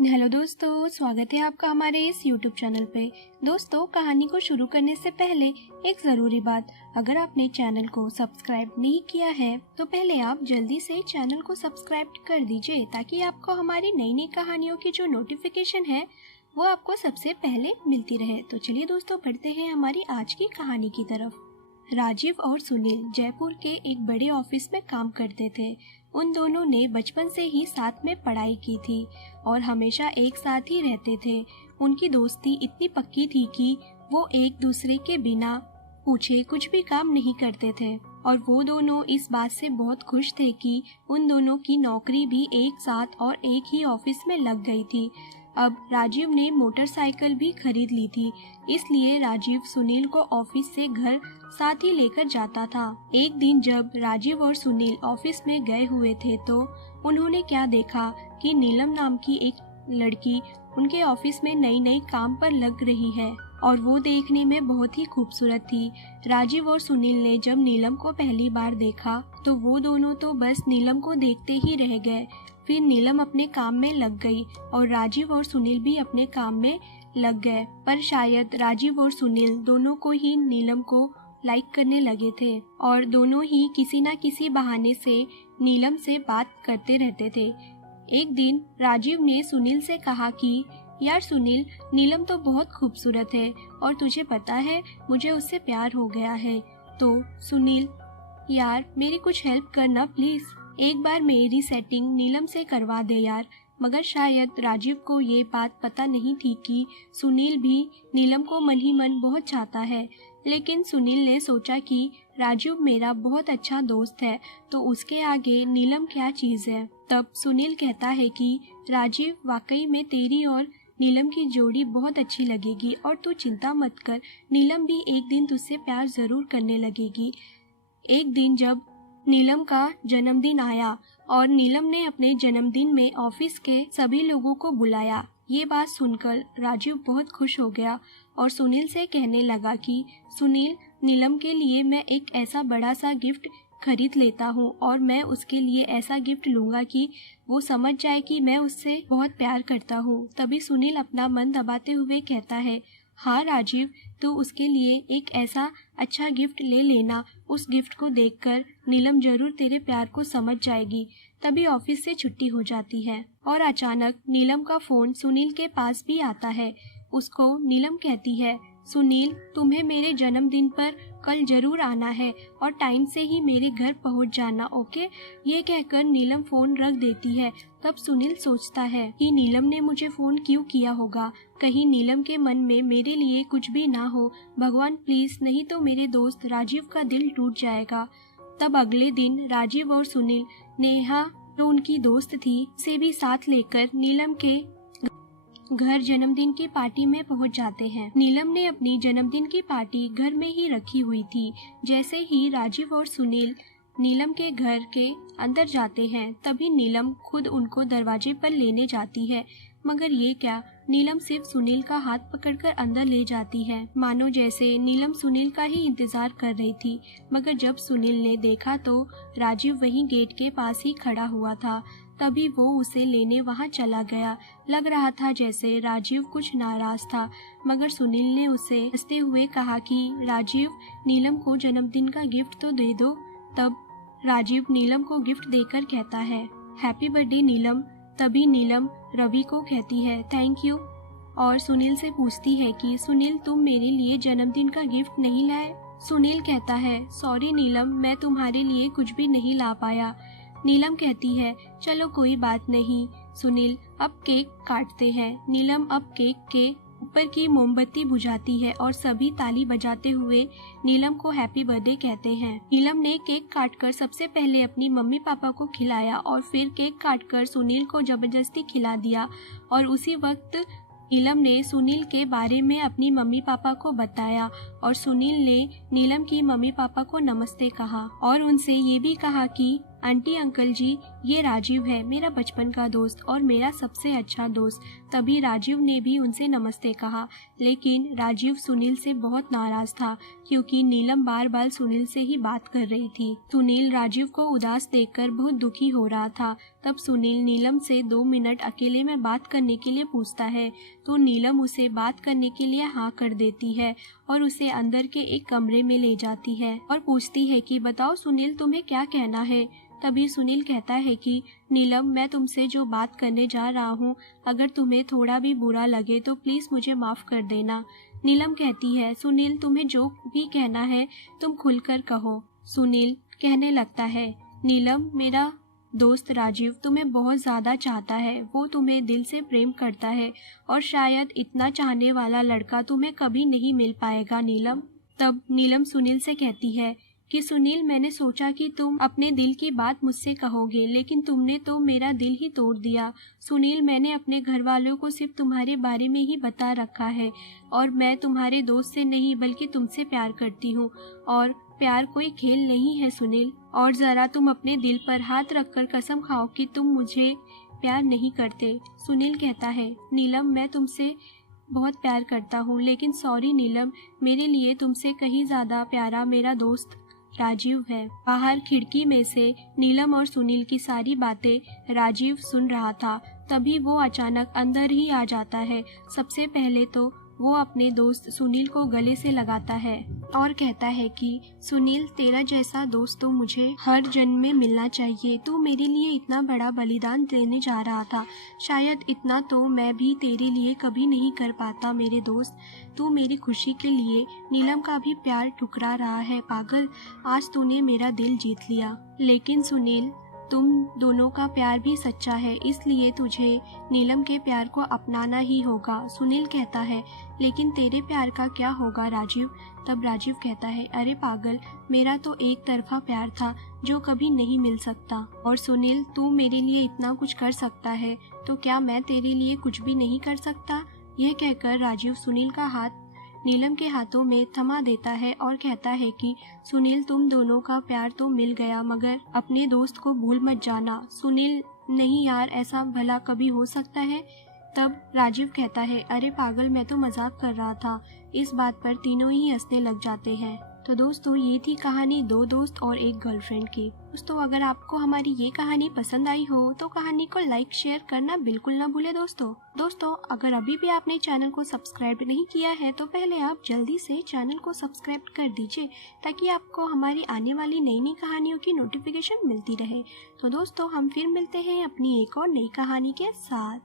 Hello दोस्तों, स्वागत है आपका हमारे इस YouTube चैनल पे। दोस्तों, कहानी को शुरू करने से पहले एक ज़रूरी बात, अगर आपने चैनल को सब्सक्राइब नहीं किया है तो पहले आप जल्दी से चैनल को सब्सक्राइब कर दीजिए ताकि आपको हमारी नई नई कहानियों की जो नोटिफिकेशन है वो आपको सबसे पहले मिलती रहे। तो चलिए दोस्तों, बढ़ते हैं हमारी आज की कहानी की तरफ। राजीव और सुनील जयपुर के एक बड़े ऑफिस में काम करते थे। उन दोनों ने बचपन से ही साथ में पढ़ाई की थी और हमेशा एक साथ ही रहते थे। उनकी दोस्ती इतनी पक्की थी कि वो एक दूसरे के बिना पूछे कुछ भी काम नहीं करते थे और वो दोनों इस बात से बहुत खुश थे कि उन दोनों की नौकरी भी एक साथ और एक ही ऑफिस में लग गई थी। अब राजीव ने मोटरसाइकिल भी खरीद ली थी, इसलिए राजीव सुनील को ऑफिस से घर साथ ही लेकर जाता था। एक दिन जब राजीव और सुनील ऑफिस में गए हुए थे तो उन्होंने क्या देखा कि नीलम नाम की एक लड़की उनके ऑफिस में नई नई काम पर लग रही है और वो देखने में बहुत ही खूबसूरत थी। राजीव और सुनील ने जब नीलम को पहली बार देखा तो वो दोनों तो बस नीलम को देखते ही रह गए। फिर नीलम अपने काम में लग गई और राजीव और सुनील भी अपने काम में लग गए, पर शायद राजीव और सुनील दोनों को ही नीलम को लाइक करने लगे थे और दोनों ही किसी न किसी बहाने से नीलम से बात करते रहते थे। एक दिन राजीव ने सुनील से कहा कि यार सुनील, नीलम तो बहुत खूबसूरत है और तुझे पता है मुझे उससे प्यार हो गया है। तो सुनील, यार मेरी कुछ हेल्प करना प्लीज, एक बार मेरी सेटिंग नीलम से करवा दे यार। मगर शायद राजीव को ये बात पता नहीं थी कि सुनील भी नीलम को मन ही मन बहुत चाहता है। लेकिन सुनील ने सोचा कि राजीव मेरा बहुत अच्छा दोस्त है तो उसके आगे नीलम क्या चीज है। तब सुनील कहता है कि राजीव, वाकई में तेरी और नीलम की जोड़ी बहुत अच्छी लगेगी और तू चिंता मत कर, नीलम भी एक दिन तुझसे प्यार जरूर करने लगेगी। एक दिन जब नीलम का जन्मदिन आया और नीलम ने अपने जन्मदिन में ऑफिस के सभी लोगों को बुलाया। ये बात सुनकर राजीव बहुत खुश हो गया और सुनील से कहने लगा कि सुनील, नीलम के लिए मैं एक ऐसा बड़ा सा गिफ्ट खरीद लेता हूँ और मैं उसके लिए ऐसा गिफ्ट लूंगा कि वो समझ जाए कि मैं उससे बहुत प्यार करता हूँ। तभी सुनील अपना मन दबाते हुए कहता है, हाँ राजीव, तू उसके लिए एक ऐसा अच्छा गिफ्ट ले लेना। उस गिफ्ट को देखकर नीलम जरूर तेरे प्यार को समझ जाएगी। तभी ऑफिस से छुट्टी हो जाती है और अचानक नीलम का फोन सुनील के पास भी आता है। उसको नीलम कहती है, सुनील, तुम्हें मेरे जन्मदिन पर कल जरूर आना है और टाइम से ही मेरे घर पहुंच जाना, ओके। ये कहकर नीलम फोन रख देती है। तब सुनील सोचता है कि नीलम ने मुझे फोन क्यों किया होगा, कहीं नीलम के मन में मेरे लिए कुछ भी ना हो। भगवान प्लीज, नहीं तो मेरे दोस्त राजीव का दिल टूट जाएगा। तब अगले दिन राजीव और सुनील नेहा, जो उनकी दोस्त थी, से भी साथ लेकर नीलम के घर जन्मदिन की पार्टी में पहुंच जाते हैं। नीलम ने अपनी जन्मदिन की पार्टी घर में ही रखी हुई थी। जैसे ही राजीव और सुनील नीलम के घर के अंदर जाते हैं तभी नीलम खुद उनको दरवाजे पर लेने जाती है। मगर ये क्या, नीलम सिर्फ सुनील का हाथ पकड़कर अंदर ले जाती है, मानो जैसे नीलम सुनील का ही इंतजार कर रही थी। मगर जब सुनील ने देखा तो राजीव वहीं गेट के पास ही खड़ा हुआ था। तभी वो उसे लेने वहां चला गया। लग रहा था जैसे राजीव कुछ नाराज था, मगर सुनील ने उसे हंसते हुए कहा कि राजीव, नीलम को जन्मदिन का गिफ्ट तो दे दो। तब राजीव नीलम को गिफ्ट देकर कहता है, हैप्पी बर्थडे नीलम। तभी नीलम रवि को कहती है, थैंक यू, और सुनील से पूछती है कि सुनील, तुम मेरे लिए जन्मदिन का गिफ्ट नहीं लाए। सुनील कहता है, सॉरी नीलम, मैं तुम्हारे लिए कुछ भी नहीं ला पाया। नीलम कहती है, चलो कोई बात नहीं। सुनील अब केक काटते हैं। नीलम अब केक के ऊपर की मोमबत्ती बुझाती है और सभी ताली बजाते हुए नीलम को हैप्पी बर्थडे कहते हैं। नीलम ने केक काटकर सबसे पहले अपनी मम्मी पापा को खिलाया और फिर केक काटकर सुनील को जबरदस्ती खिला दिया और उसी वक्त नीलम ने सुनील के बारे में अपनी मम्मी पापा को बताया और सुनील ने नीलम की मम्मी पापा को नमस्ते कहा और उनसे ये भी कहा कि आंटी अंकल जी, ये राजीव है, मेरा बचपन का दोस्त और मेरा सबसे अच्छा दोस्त। तभी राजीव ने भी उनसे नमस्ते कहा, लेकिन राजीव सुनील से बहुत नाराज था क्योंकि नीलम बार बार सुनील से ही बात कर रही थी। सुनील राजीव को उदास देखकर बहुत दुखी हो रहा था। तब सुनील नीलम से 2 मिनट अकेले में बात करने के लिए पूछता है, तो नीलम उसे बात करने के लिए हाँ कर देती है और उसे अंदर के एक कमरे में ले जाती है और पूछती है कि बताओ सुनील, तुम्हें क्या कहना है। तभी सुनील कहता है कि नीलम, मैं तुमसे जो बात करने जा रहा हूँ, अगर तुम्हें थोड़ा भी बुरा लगे तो प्लीज मुझे माफ कर देना। नीलम कहती है, सुनील तुम्हें जो भी कहना है तुम खुलकर कहो। सुनील कहने लगता है, नीलम, मेरा दोस्त राजीव तुम्हें बहुत ज्यादा चाहता है, वो तुम्हें दिल से प्रेम करता है और शायद इतना चाहने वाला लड़का तुम्हें कभी नहीं मिल पाएगा नीलम। तब नीलम सुनील से कहती है कि सुनील, मैंने सोचा कि तुम अपने दिल की बात मुझसे कहोगे, लेकिन तुमने तो मेरा दिल ही तोड़ दिया। सुनील, मैंने अपने घर वालों को सिर्फ तुम्हारे बारे में ही बता रखा है और मैं तुम्हारे दोस्त से नहीं बल्कि तुमसे प्यार करती हूँ और प्यार कोई खेल नहीं है सुनील। और जरा तुम अपने दिल पर हाथ रखकर कसम खाओ कि तुम मुझे प्यार नहीं करते। सुनील कहता है, नीलम, मैं तुमसे बहुत प्यार करता हूँ, लेकिन सॉरी नीलम, मेरे लिए तुमसे कहीं ज्यादा प्यारा मेरा दोस्त राजीव है। बाहर खिड़की में से नीलम और सुनील की सारी बातें राजीव सुन रहा था। तभी वो अचानक अंदर ही आ जाता है। सबसे पहले तो वो अपने दोस्त सुनील को गले से लगाता है और कहता है कि सुनील, तेरा जैसा दोस्त तो मुझे हर जन्म में मिलना चाहिए। तू मेरे लिए इतना बड़ा बलिदान देने जा रहा था, शायद इतना तो मैं भी तेरे लिए कभी नहीं कर पाता मेरे दोस्त। तू मेरी खुशी के लिए नीलम का भी प्यार ठुकरा रहा है पागल। आज तूने मेरा दिल जीत लिया, लेकिन सुनील, तुम दोनों का प्यार भी सच्चा है, इसलिए तुझे नीलम के प्यार को अपनाना ही होगा। सुनील कहता है, लेकिन तेरे प्यार का क्या होगा राजीव। तब राजीव कहता है, अरे पागल, मेरा तो एक तरफा प्यार था जो कभी नहीं मिल सकता। और सुनील, तू मेरे लिए इतना कुछ कर सकता है तो क्या मैं तेरे लिए कुछ भी नहीं कर सकता। यह कहकर राजीव सुनील का हाथ नीलम के हाथों में थमा देता है और कहता है कि सुनील, तुम दोनों का प्यार तो मिल गया, मगर अपने दोस्त को भूल मत जाना। सुनील, नहीं यार, ऐसा भला कभी हो सकता है। तब राजीव कहता है, अरे पागल, मैं तो मजाक कर रहा था। इस बात पर तीनों ही हंसने लग जाते हैं। तो दोस्तों, ये थी कहानी 2 दोस्त और एक गर्लफ्रेंड की। दोस्तों, अगर आपको हमारी ये कहानी पसंद आई हो तो कहानी को लाइक शेयर करना बिल्कुल ना भूले दोस्तों, अगर अभी भी आपने चैनल को सब्सक्राइब नहीं किया है तो पहले आप जल्दी से चैनल को सब्सक्राइब कर दीजिए ताकि आपको हमारी आने वाली नई नई कहानियों की नोटिफिकेशन मिलती रहे। तो दोस्तों, हम फिर मिलते हैं अपनी एक और नई कहानी के साथ।